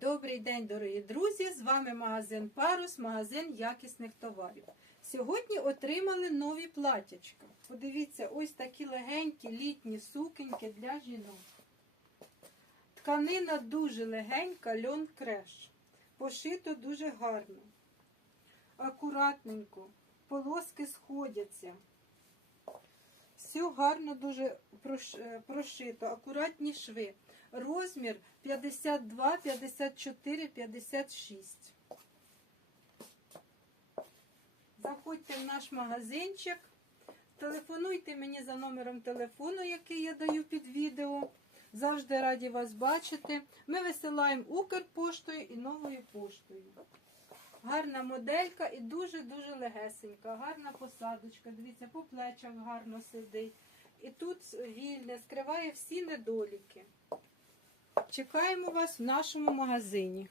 Добрий день, дорогі друзі! З вами магазин Парус, магазин якісних товарів. Сьогодні отримали нові платячка. Подивіться, ось такі легенькі літні сукеньки для жінок. Тканина дуже легенька, льон креш. Пошито дуже гарно. Акуратненько. Полоски сходяться. Все гарно дуже е, прошито, акуратні шви. Розмір 52, 54, 56. Заходьте в наш магазинчик. Телефонуйте мені за номером телефону, який я даю під відео. Завжди раді вас бачити. Ми висилаємо Укрпоштою і новою поштою. Гарна моделька і дуже-дуже легесенька. Гарна посадочка. Дивіться, по плечах гарно сидить. І тут вільне, скриває всі недоліки. Чекаємо вас в нашому магазині.